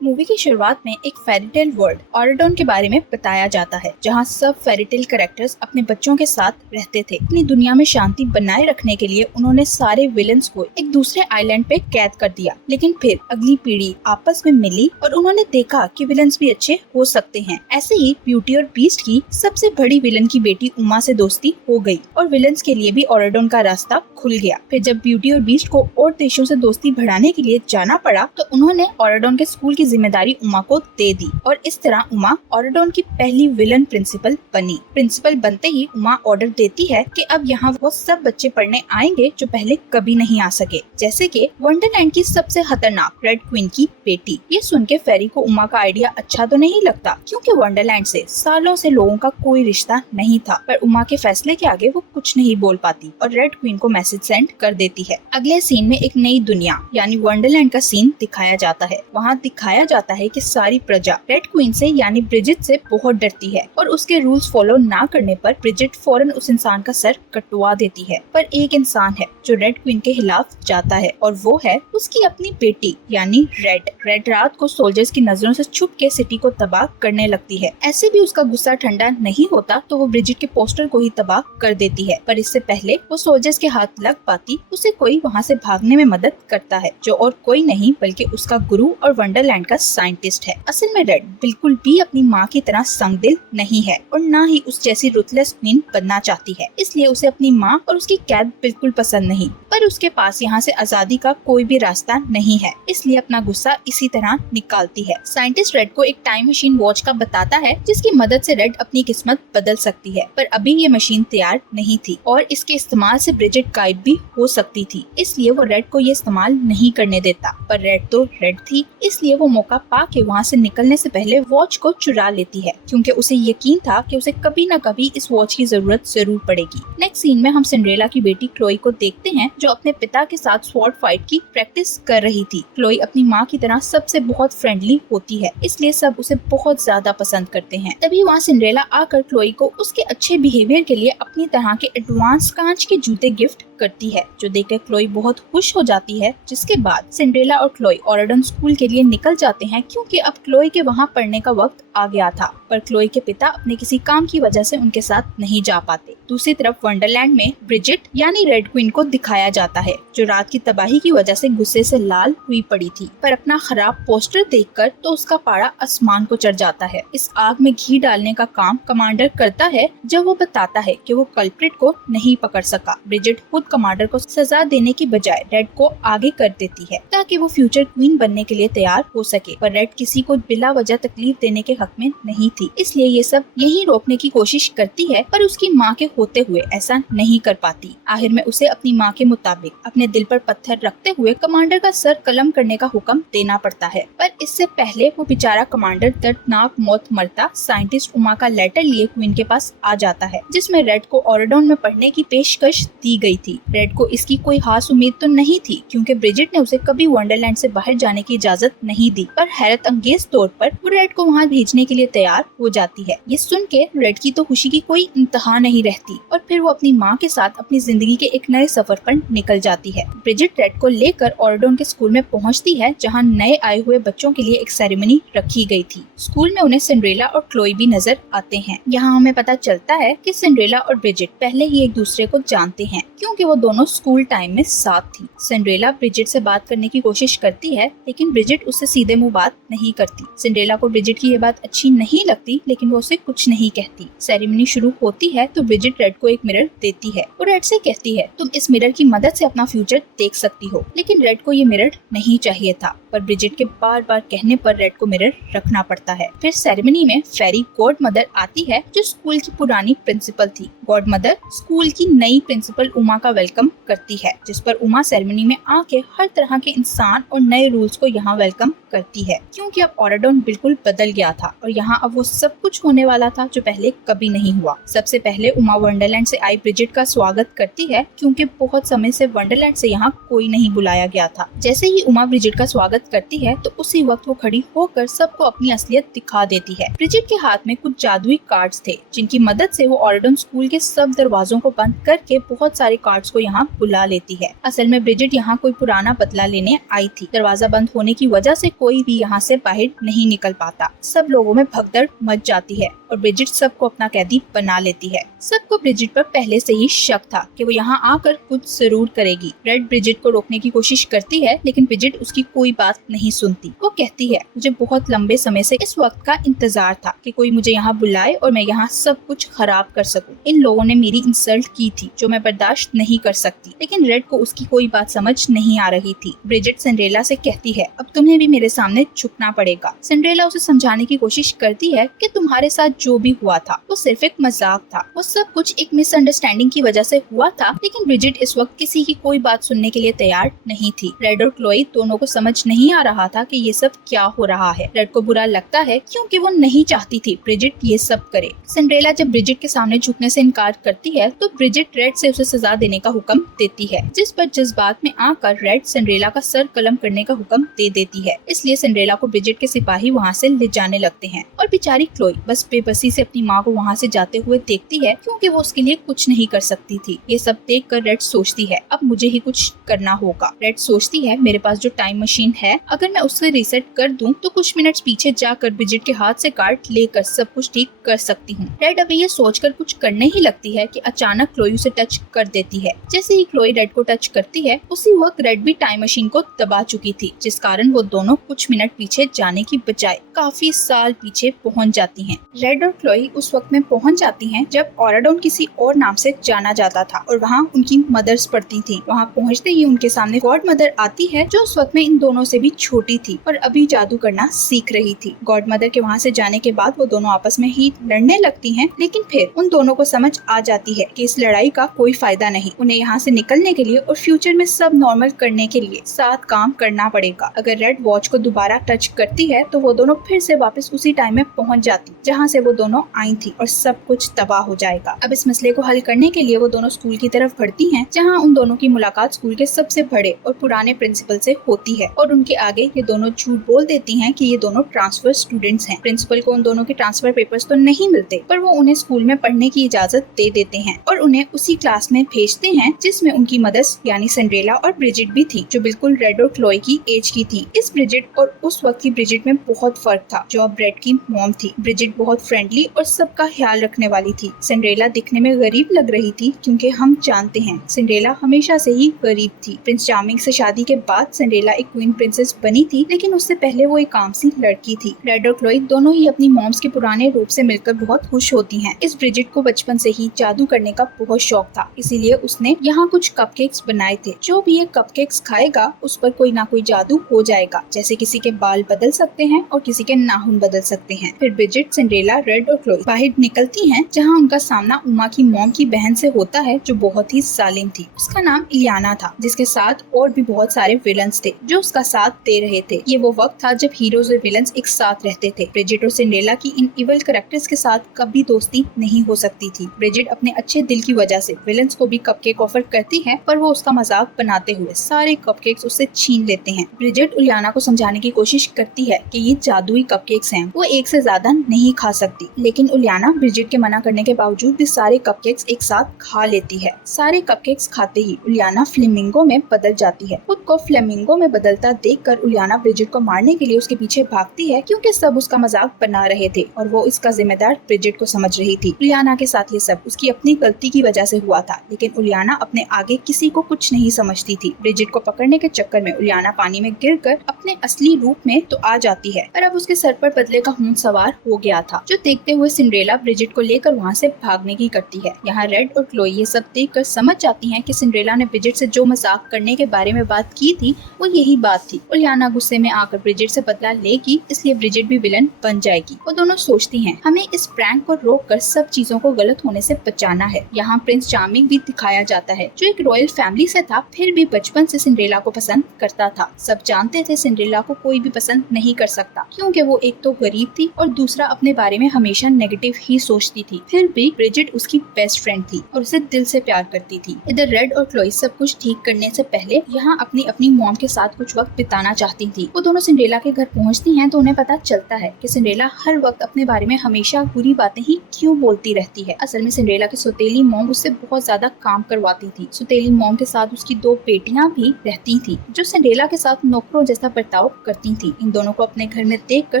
Movie की शुरुआत में एक फेरीटेल वर्ल्ड ऑरेडोन के बारे में बताया जाता है, जहाँ सब फेरीटेल कैरेक्टर्स अपने बच्चों के साथ रहते थे। अपनी दुनिया में शांति बनाए रखने के लिए उन्होंने सारे विलन्स को एक दूसरे आइलैंड पे कैद कर दिया, लेकिन फिर अगली पीढ़ी आपस में मिली और उन्होंने देखा कि विलन्स भी अच्छे हो सकते हैं। ऐसे ही ब्यूटी और बीस्ट की सबसे बड़ी विलन की बेटी उमा से दोस्ती हो गई और विलन्स के लिए भी ऑरेडोन का रास्ता खुल गया। फिर जब ब्यूटी और बीस्ट को और देशों से दोस्ती बढ़ाने के लिए जाना पड़ा तो उन्होंने ऑरेडोन के स्कूल की जिम्मेदारी उमा को दे दी और इस तरह उमा ऑरेडोन की पहली विलन प्रिंसिपल बनी। प्रिंसिपल बनते ही उमा ऑर्डर देती है कि अब यहाँ वो सब बच्चे पढ़ने आएंगे जो पहले कभी नहीं आ सके, जैसे कि वंडरलैंड की सबसे खतरनाक रेड क्वीन की बेटी। ये सुन के फेरी को उमा का आइडिया अच्छा तो नहीं लगता, क्योंकि वंडरलैंड से सालों से लोगों का कोई रिश्ता नहीं था, पर उमा के फैसले के आगे वो कुछ नहीं बोल पाती और रेड क्वीन को मैसेज सेंड कर देती है। अगले सीन में एक नई दुनिया यानी वंडरलैंड का सीन दिखाया जाता है। वहाँ दिखाया जाता है कि सारी प्रजा रेड क्वीन से यानी ब्रिजिट से बहुत डरती है और उसके रूल्स फॉलो ना करने पर ब्रिजिट फौरन उस इंसान का सर कटवा देती है। पर एक इंसान है जो रेड क्वीन के खिलाफ जाता है और वो है उसकी अपनी बेटी यानी रेड रात को सोल्जर्स की नजरों से छुप के सिटी को तबाह करने लगती है। ऐसे भी उसका गुस्सा ठंडा नहीं होता तो वो ब्रिजिट के पोस्टर को ही तबाह कर देती है, पर इससे पहले वो सोल्जर्स के हाथ लग पाती उसे कोई वहाँ से भागने में मदद करता है, जो और कोई नहीं बल्कि उसका गुरु और वंडरलैंड का साइंटिस्ट है। असल में रेड बिल्कुल भी अपनी माँ की तरह संगदिल नहीं है और ना ही उस जैसी रुथलेस क्वीन बनना चाहती है, इसलिए उसे अपनी माँ और उसकी कैद बिल्कुल पसंद नहीं। पर उसके पास यहाँ से आजादी का कोई भी रास्ता नहीं है, इसलिए अपना गुस्सा इसी तरह निकालती है। साइंटिस्ट रेड को एक टाइम मशीन वॉच का बताता है जिसकी मदद से रेड अपनी किस्मत बदल सकती है, पर अभी ये मशीन तैयार नहीं थी और इसके इस्तेमाल से ब्रिजिट गायब भी हो सकती थी, इसलिए वो रेड को ये इस्तेमाल नहीं करने देता। पर रेड तो रेड थी, इसलिए वो मौका पाके वहाँ से निकलने से पहले वॉच को चुरा लेती है, क्योंकि उसे यकीन था कि उसे कभी न कभी इस वॉच की जरूरत जरूर पड़ेगी। नेक्स्ट सीन में हम सिंड्रेला की बेटी क्लोई को देखते हैं जो अपने पिता के साथ स्वॉर्ड फाइट की प्रैक्टिस कर रही थी। क्लोई अपनी माँ की तरह सबसे बहुत फ्रेंडली होती है, इसलिए सब उसे बहुत ज्यादा पसंद करते हैं। तभी वहाँ सिंड्रेला आकर क्लोई को उसके अच्छे बिहेवियर के लिए अपनी तरह के एडवांस कांच के जूते गिफ्ट करती है, जो देखकर क्लोई बहुत खुश हो जाती है। जिसके बाद सिंड्रेला और क्लोई ऑरेडन स्कूल के लिए निकल जाते हैं, क्योंकि अब क्लोई के वहाँ पढ़ने का वक्त आ गया था, पर क्लोई के पिता अपने किसी काम की वजह से उनके साथ नहीं जा पाते। दूसरी तरफ वंडरलैंड में ब्रिजिट यानी रेड क्वीन को दिखाया जाता है, जो रात की तबाही की वजह से गुस्से से लाल हुई पड़ी थी, पर अपना खराब पोस्टर देखकर तो उसका पारा आसमान को चढ़ जाता है। इस आग में घी डालने का काम कमांडर करता है, जब वो बताता है कि वो कल्प्रिट को नहीं पकड़ सका। ब्रिजिट खुद कमांडर को सजा देने की बजाय रेड को आगे कर देती है ताकि वो फ्यूचर क्वीन बनने के लिए तैयार हो सके, पर रेड किसी को बिला वजह तकलीफ देने के हक में नहीं थी, इसलिए ये सब यही रोकने की कोशिश करती है, पर उसकी माँ के होते हुए ऐसा नहीं कर पाती। आखिर में उसे अपनी माँ के मुताबिक अपने दिल पर पत्थर रखते हुए कमांडर का सर कलम करने का हुक्म देना पड़ता है, पर इससे पहले वो बेचारा कमांडर दर्दनाक मौत मरता साइंटिस्ट उमा का लेटर लिए क्वीन के पास आ जाता है, जिसमें रेड को ऑरेडोन में पढ़ने की पेशकश दी गई थी। रेड को इसकी कोई खास उम्मीद तो नहीं थी, क्योंकि ब्रिजिट ने उसे कभी वंडरलैंड से बाहर जाने की इजाजत नहीं दी, पर हैरत अंगेज तौर पर वो रेड को वहाँ भेजने के लिए तैयार हो जाती है। ये सुन के रेड की तो खुशी की कोई इंतहा नहीं रहती और फिर वो अपनी माँ के साथ अपनी जिंदगी के एक नए सफर पर निकल जाती है। ब्रिजिट रेड को लेकर ऑरेडोन के स्कूल में पहुँचती है, जहाँ नए आए हुए बच्चों के लिए एक सेरेमनी रखी गई थी। स्कूल में उन्हें सिंड्रेला और क्लोई भी नजर आते हैं। यहाँ हमें पता चलता है कि सिंड्रेला और ब्रिजिट पहले ही एक दूसरे को जानते हैं, क्योंकि वो दोनों स्कूल टाइम में साथ थी। सिंड्रेला ब्रिजिट से बात करने की कोशिश करती है, लेकिन ब्रिजिट उससे सीधे मुंह बात नहीं करती। सिंड्रेला को ब्रिजिट की ये बात अच्छी नहीं लगती, लेकिन वो उसे कुछ नहीं कहती। सेरेमनी शुरू होती है तो ब्रिजिट रेड को एक मिरर देती है और रेड से कहती है, तुम इस मिरर की मदद से अपना फ्यूचर देख सकती हो। लेकिन रेड को ये मिरर नहीं चाहिए था, पर ब्रिजिट के बार बार कहने पर रेड को मिरर रखना पड़ता है। फिर सेरेमनी में फेरी गॉड मदर आती है, जो स्कूल की पुरानी प्रिंसिपल थी। गॉड मदर स्कूल की नई प्रिंसिपल उमा का वेलकम करती है, जिस पर उमा सेरेमनी में आके हर तरह के इंसान और नए रूल्स को यहाँ वेलकम करती है, क्योंकि अब ऑरेडोन बिल्कुल बदल गया था और यहाँ अब वो सब कुछ होने वाला था जो पहले कभी नहीं हुआ। सबसे पहले उमा वंडरलैंड से आई ब्रिजिट का स्वागत करती है, क्योंकि बहुत समय से वंडरलैंड से यहाँ कोई नहीं बुलाया गया था। जैसे ही उमा ब्रिजिट का स्वागत मदद करती है तो उसी वक्त वो खड़ी होकर सबको अपनी असलियत दिखा देती है। ब्रिजिट के हाथ में कुछ जादुई कार्ड्स थे जिनकी मदद से वो ऑर्डन स्कूल के सब दरवाजों को बंद करके बहुत सारे कार्ड्स को यहाँ बुला लेती है। असल में ब्रिजिट यहाँ कोई पुराना बदला लेने आई थी। दरवाजा बंद होने की वजह से कोई भी यहाँ से बाहर नहीं निकल पाता। सब लोगों में भगदड़ मच जाती है और ब्रिजिट सबको अपना कैदी बना लेती है। सबको ब्रिजिट पर पहले से ही शक था कि वो यहाँ आकर कुछ जरूर करेगी। रेड ब्रिजिट को रोकने की कोशिश करती है लेकिन ब्रिजिट उसकी कोई बात नहीं सुनती। वो कहती है मुझे बहुत लंबे समय से इस वक्त का इंतजार था कि कोई मुझे यहाँ बुलाए और मैं यहाँ सब कुछ खराब कर सकूं। इन लोगों ने मेरी इंसल्ट की थी जो मैं बर्दाश्त नहीं कर सकती। लेकिन रेड को उसकी कोई बात समझ नहीं आ रही थी। ब्रिजिट सिंड्रेला से कहती है अब तुम्हें भी मेरे सामने झुकना पड़ेगा। सिंड्रेला उसे समझाने की कोशिश करती है कि तुम्हारे साथ जो भी हुआ था वो सिर्फ एक मजाक था। वो सब कुछ एक मिसअंडरस्टैंडिंग की वजह से हुआ था। लेकिन ब्रिजिट इस वक्त किसी की कोई बात सुनने के लिए तैयार नहीं थी। रेड और क्लोई दोनों को समझ नहीं आ रहा था कि ये सब क्या हो रहा है। रेड को बुरा लगता है क्योंकि वो नहीं चाहती थी ब्रिजिट ये सब करे। सिंड्रेला जब ब्रिजिट के सामने झुकने से इनकार करती है तो ब्रिजिट रेड से उसे सजा देने का हुक्म देती है, जिस पर जज्बात में आकर रेड सिंड्रेला का सर कलम करने का हुक्म दे देती है। इसलिए सिंड्रेला को ब्रिजिट के सिपाही वहाँ से ले जाने लगते हैं और बेचारी क्लोई बस बेबसी से अपनी माँ को वहाँ से जाते हुए देखती है क्योंकि वो उसके लिए कुछ नहीं कर सकती थी। ये सब देख कर रेड सोचती है अब मुझे ही कुछ करना होगा। रेड सोचती है मेरे पास जो टाइम मशीन है अगर मैं उसे रीसेट कर दूं तो कुछ मिनट्स पीछे जाकर ब्रिजिट के हाथ से कार्ड लेकर सब कुछ ठीक कर सकती हूँ। रेड अभी ये सोचकर कुछ करने ही लगती है कि अचानक क्लोई उसे टच कर देती है। जैसे ही क्लोई रेड को टच करती है उसी वक्त रेड भी टाइम मशीन को दबा चुकी थी, जिस कारण वो दोनों कुछ मिनट पीछे जाने की बजाय काफी साल पीछे पहुँच जाती है। रेड और क्लोई उस वक्त में पहुँच जाती है जब ऑराडोन किसी और नाम से जाना जाता था और वहाँ उनकी मदर्स पढ़ती थी। वहाँ पहुँचते ही उनके सामने गॉड मदर आती है जो उस वक्त में इन दोनों से भी छोटी थी और अभी जादू करना सीख रही थी। गॉड मदर के वहाँ से जाने के बाद वो दोनों आपस में ही लड़ने लगती हैं, लेकिन फिर उन दोनों को समझ आ जाती है कि इस लड़ाई का कोई फायदा नहीं। उन्हें यहाँ से निकलने के लिए और फ्यूचर में सब नॉर्मल करने के लिए साथ काम करना पड़ेगा। अगर रेड वॉच को दोबारा टच करती है तो वो दोनों फिर से वापस उसी टाइम में पहुँच जाती जहाँ से वो दोनों आई थी और सब कुछ तबाह हो जाएगा। अब इस मसले को हल करने के लिए वो दोनों स्कूल की तरफ बढ़ती हैं, जहाँ उन दोनों की मुलाकात स्कूल के सबसे बड़े और पुराने प्रिंसिपल से होती है और उनके आगे ये दोनों झूठ बोल देती हैं कि ये दोनों ट्रांसफर स्टूडेंट्स हैं। प्रिंसिपल को उन दोनों के ट्रांसफर पेपर्स तो नहीं मिलते पर वो उन्हें स्कूल में पढ़ने की इजाजत दे देते हैं और उन्हें उसी क्लास में भेजते हैं जिसमें उनकी मदर्स यानी सिंड्रेला और ब्रिजिट भी थी, जो बिल्कुल रेड और क्लोई की एज की थी। इस ब्रिजिट और उस वक्त की ब्रिजिट में बहुत फर्क था जो अब रेड की मॉम थी। ब्रिजिट बहुत फ्रेंडली और सबका ख्याल रखने वाली थी। सिंड्रेला दिखने में गरीब लग रही थी क्योंकि हम जानते हैं सिंड्रेला हमेशा से ही गरीब थी। प्रिंस चार्मिंग से शादी के बाद सिंड्रेला एक क्वीन प्रिंसेस बनी थी, लेकिन उससे पहले वो एक आम सी लड़की थी। रेड और क्लोई दोनों ही अपनी मॉम्स के पुराने रूप से मिलकर बहुत खुश होती हैं। इस ब्रिजिट को बचपन से ही जादू करने का बहुत शौक था, इसीलिए उसने यहाँ कुछ कपकेक्स बनाए थे। जो भी ये कपकेक्स खाएगा उस पर कोई ना कोई जादू हो जाएगा, जैसे किसी के बाल बदल सकते हैं और किसी के नाखून बदल सकते हैं। फिर ब्रिजिट, सिंड्रेला, रेड और क्लोई बाहर निकलती हैं, जहाँ उनका सामना उमा की मॉम की बहन से होता है जो बहुत ही जालिम थी। उसका नाम इलियाना था, जिसके साथ और भी बहुत सारे विलन्स थे जो उसका साथ दे रहे थे। ये वो वक्त था जब हीरोज और विलन्स एक साथ रहते थे। ब्रिजिट और सिंड्रेला की इन इवल कैरेक्टर्स के साथ कभी दोस्ती नहीं हो सकती थी। ब्रिजिट अपने अच्छे दिल की वजह से विलन्स को भी कपकेक ऑफर करती है, पर वो उसका मजाक बनाते हुए सारे कपकेक्स उससे छीन लेते हैं। ब्रिजिट इलियाना को समझाने की कोशिश करती है कि ये जादुई कपकेक्स हैं, वो एक से ज्यादा नहीं खा सकती, लेकिन इलियाना ब्रिजिट के मना करने के बावजूद भी सारे कपकेक्स एक साथ खा लेती है। सारे कपकेक्स खाते ही इलियाना फ्लेमिंगो में बदल जाती है। खुद को फ्लेमिंगो में बदलता देखकर इलियाना ब्रिजिट को मारने के लिए उसके पीछे भागती है, क्योंकि सब उसका मजाक बना रहे थे और वो इसका जिम्मेदार ब्रिजिट को समझ रही थी। इलियाना के साथ ये सब उसकी अपनी गलती की वजह से हुआ था, लेकिन इलियाना अपने आगे किसी को कुछ नहीं समझती थी। ब्रिजिट को पकड़ने के चक्कर में इलियाना पानी में गिरकर अपने असली रूप में तो आ जाती है, पर अब उसके सर पर बदले का ऊंट सवार हो गया था, जो देखते हुए सिंड्रेला ब्रिजिट को लेकर वहाँ से भागने की करती है। यहाँ रेड और क्लोई ये सब देखकर समझ जाती हैं कि सिंड्रेला ने ब्रिजिट से जो मजाक करने के बारे में बात की थी वो यही बात थी। इलियाना गुस्से में आकर ब्रिजिट से बदला लेगी, इसलिए ब्रिजिट भी विलन बन जाएगी। वो दोनों सोचती हैं हमें इस प्रैंक को रोककर सब चीजों को गलत होने से बचाना है। यहाँ प्रिंस चार्मिंग भी दिखाया जाता है, जो एक रॉयल फैमिली से था, फिर भी बचपन से सिंड्रेला को पसंद करता था। सब जानते थे सिंड्रेला को कोई भी पसंद नहीं कर सकता, क्योंकि वो एक तो गरीब थी और दूसरा अपने बारे में में हमेशा नेगेटिव ही सोचती थी। फिर भी ब्रिजिट उसकी बेस्ट फ्रेंड थी और उसे दिल से प्यार करती थी। इधर रेड और क्लोई सब कुछ ठीक करने से पहले यहाँ अपनी अपनी मॉम के साथ कुछ वक्त बिताना चाहती थी। वो दोनों सिंड्रेला के घर पहुँचती हैं तो उन्हें पता चलता है कि सिंड्रेला हर वक्त अपने बारे में हमेशा बुरी बातें ही क्यों बोलती रहती है। असल में सिंड्रेला की सौतेली मॉम उससे बहुत ज्यादा काम करवाती थी। सौतेली मॉम के साथ उसकी 2 बेटियां भी रहती थी जो सिंड्रेला के साथ नौकरों जैसा बर्ताव करती थी। इन दोनों को अपने घर में देखकर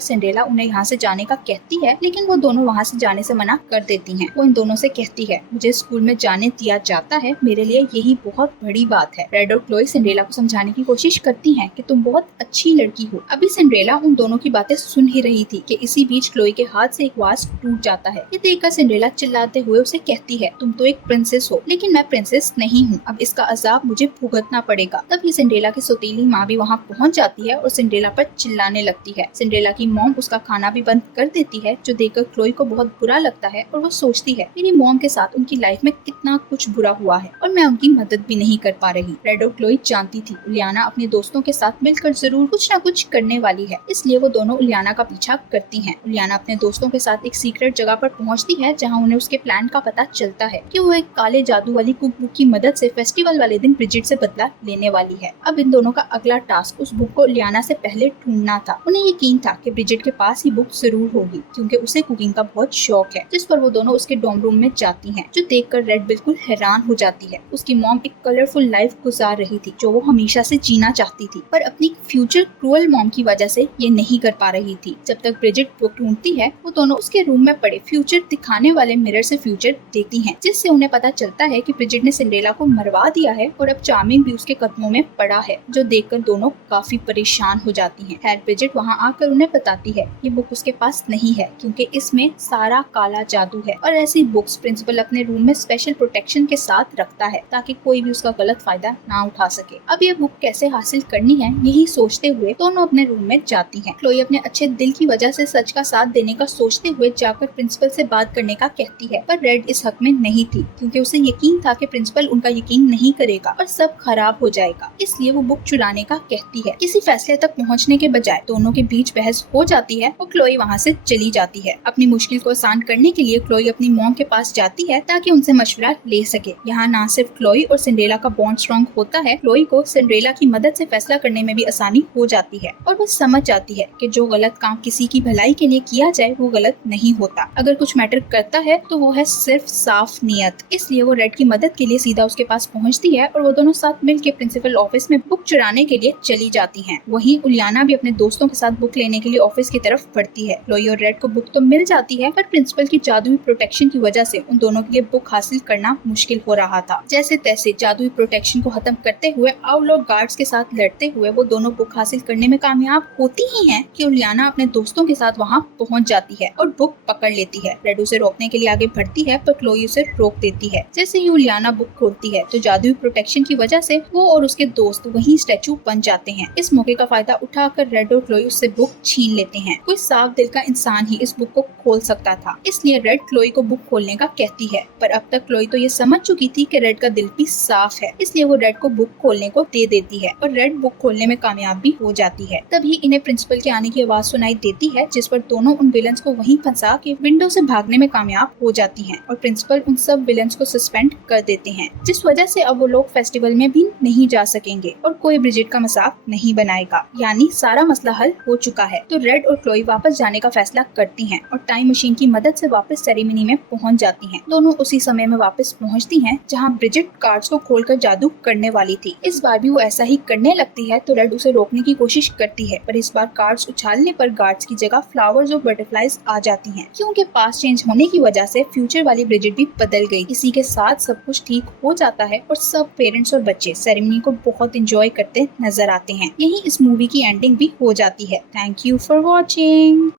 सिंड्रेला उन्हें यहाँ से जाने का कहती है, लेकिन वो दोनों वहाँ से जाने से मना कर देती हैं। वो इन दोनों से कहती है, मुझे स्कूल में जाने दिया जाता है, मेरे लिए यही बहुत बड़ी बात है। रेड और क्लोई सिंड्रेला को समझाने की कोशिश करती हैं कि तुम बहुत अच्छी लड़की हो। अभी सिंड्रेला उन दोनों की बातें सुन ही रही थी कि इसी बीच क्लोई के हाथ से एक वाज टूट जाता है। ये देखकर सिंड्रेला चिल्लाते हुए उसे कहती है, तुम तो एक प्रिंसेस हो, लेकिन मैं प्रिंसेस नहीं हूँ। अब इसका अजाब मुझे भुगतना पड़ेगा। तभी सिंड्रेला की सौतेली माँ भी वहाँ पहुँच जाती है और सिंड्रेला पर चिल्लाने लगती है। सिंड्रेला की मॉम उसका खाना भी बंद कर देती है, जो देखकर क्लोई को बहुत बुरा लगता है और वो सोचती है, मेरी मॉम के साथ उनकी लाइफ में कितना कुछ बुरा हुआ है और मैं उनकी मदद भी नहीं कर पा रही। रेड और क्लोई जानती थी उलियाना अपने दोस्तों के साथ मिलकर जरूर कुछ न कुछ करने वाली है, इसलिए वो दोनों उलियाना का पीछा करती हैं। उलियाना अपने दोस्तों के साथ एक सीक्रेट जगह पर पहुंचती है जहां उन्हें उसके प्लान का पता चलता है कि वो एक काले जादू वाली कुक बुक की मदद से फेस्टिवल वाले दिन ब्रिजिट से बदला लेने वाली है। अब इन दोनों का अगला टास्क उस बुक को उलियाना से पहले ढूंढना था। उन्हें यकीन था कि ब्रिजिट के पास ही बुक जरूर होगी क्योंकि उसे कुकिंग का बहुत शौक है, जिस पर वो दोनों उसके डॉर्म रूम में जाती हैं, जो देखकर रेड बिल्कुल हैरान हो जाती है। उसकी मॉम एक कलरफुल लाइफ गुजार रही थी जो वो हमेशा से जीना चाहती थी, पर अपनी फ्यूचर क्रूअल मॉम की वजह से ये नहीं कर पा रही थी। जब तक ब्रिजिट बुक ढूंढती है, वो दोनों उसके रूम में पड़े फ्यूचर दिखाने वाले मिरर से फ्यूचर देखती हैं, जिससे उन्हें पता चलता है कि ब्रिजिट ने सिंड्रेला को मरवा दिया है और अब चार्मिंग भी उसके कदमों में पड़ा है, जो देखकर दोनों काफी परेशान हो जाती हैं। खैर ब्रिजिट वहाँ आकर उन्हें बताती है ये बुक उसके पास नहीं है क्योंकि इसमें सारा काला जादू है और ऐसी बुक्स प्रिंसिपल अपने रूम में स्पेशल प्रोटेक्शन के साथ रखता है ताकि कोई भी उसका गलत फायदा ना उठा सके। अब ये बुक कैसे हासिल करनी है यही सोचते हुए दोनों अपने रूम में जाती हैं। क्लोई अपने अच्छे दिल की वजह से सच का साथ देने का सोचते हुए जाकर प्रिंसिपल से बात करने का कहती है, पर रेड इस हक में नहीं थी क्योंकि उसे यकीन था कि प्रिंसिपल उनका यकीन नहीं करेगा और सब खराब हो जाएगा, इसलिए वो बुक चुराने का कहती है। किसी फैसले तक पहुँचने के बजाय दोनों के बीच बहस हो जाती है और क्लोई वहाँ से चली जाती है। अपनी मुश्किल को आसान करने के लिए क्लोई अपनी मॉम के पास जाती है ताकि उनसे मशवरा ले सके। यहाँ न सिर्फ क्लोई और सिंड्रेला का बॉन्ड स्ट्रॉन्ग होता है, क्लोई को सिंड्रेला की मदद से फैसला करने में भी आसानी हो जाती है और वो समझ जाती है कि जो गलत काम किसी की भलाई के लिए किया जाए वो गलत नहीं होता। अगर कुछ मैटर करता है तो वो है सिर्फ साफ नियत। इसलिए वो रेड की मदद के लिए सीधा उसके पास पहुँचती है और वो दोनों साथ मिलकर प्रिंसिपल ऑफिस में बुक चुराने के लिए चली जाती हैं। वहीं उलियाना भी अपने दोस्तों के साथ बुक लेने के लिए ऑफिस की तरफ बढ़ती है। क्लोई और रेड को बुक तो मिल जाती है, पर प्रिंसिपल की जादुई प्रोटेक्शन की वजह से उन दोनों के लिए बुक हासिल करना मुश्किल हो रहा था। जैसे तैसे जादुई प्रोटेक्शन को खत्म करते हुए आउटलॉ गार्ड्स के साथ लड़ते हुए वो दोनों बुक हासिल करने में कामयाब होती ही हैं कि उलियाना अपने दोस्तों के साथ वहाँ पहुँच जाती है और बुक पकड़ लेती है। रेड उसे रोकने के लिए आगे बढ़ती है, पर क्लोई उसे रोक देती है। जैसे ही उलियाना बुक खोलती है तो जादुई प्रोटेक्शन की वजह से वो और उसके दोस्त वही स्टैचू बन जाते हैं। इस मौके का फायदा उठाकर रेड और क्लोई उससे बुक छीन लेते हैं। कोई साफ दिल का इंसान ही इस बुक को खोल सकता था, इसलिए रेड क्लोई को बुक खोलने का कहती है, पर अब तक क्लोई तो ये समझ चुकी थी कि रेड का दिल भी साफ है, इसलिए वो रेड को बुक खोलने को दे देती है और रेड बुक खोलने में कामयाब भी हो जाती है। तभी इन्हें प्रिंसिपल के आने की आवाज सुनाई देती है, जिस पर दोनों उन विलन्स को वहीं फंसा के विंडो से भागने में कामयाब हो जाती हैं और प्रिंसिपल उन सब विलन्स को सस्पेंड कर देते हैं, जिस वजह से अब वो लोग फेस्टिवल में भी नहीं जा सकेंगे और कोई ब्रिजिट का मजाक नहीं बनाएगा। यानी सारा मसला हल हो चुका है। तो रेड और क्लोई वापस जाने का फैसला करती हैं और टाइम मशीन की मदद से वापस सेरेमनी में पहुंच जाती हैं। दोनों उसी समय में वापस पहुंचती हैं जहां ब्रिजिट कार्ड्स को खोलकर जादू करने वाली थी। इस बार भी वो ऐसा ही करने लगती है तो रेड उसे रोकने की कोशिश करती है, पर इस बार कार्ड्स उछालने पर गार्ड्स की जगह फ्लावर्स और बटरफ्लाईज आ जाती हैं। क्योंकि पास चेंज होने की वजह से फ्यूचर वाली ब्रिजिट भी बदल गई। इसी के साथ सब कुछ ठीक हो जाता है और सब पेरेंट्स और बच्चे सेरेमनी को बहुत एंजॉय करते नजर आते हैं। यही इस मूवी की एंडिंग भी हो जाती है। Thank you for watching.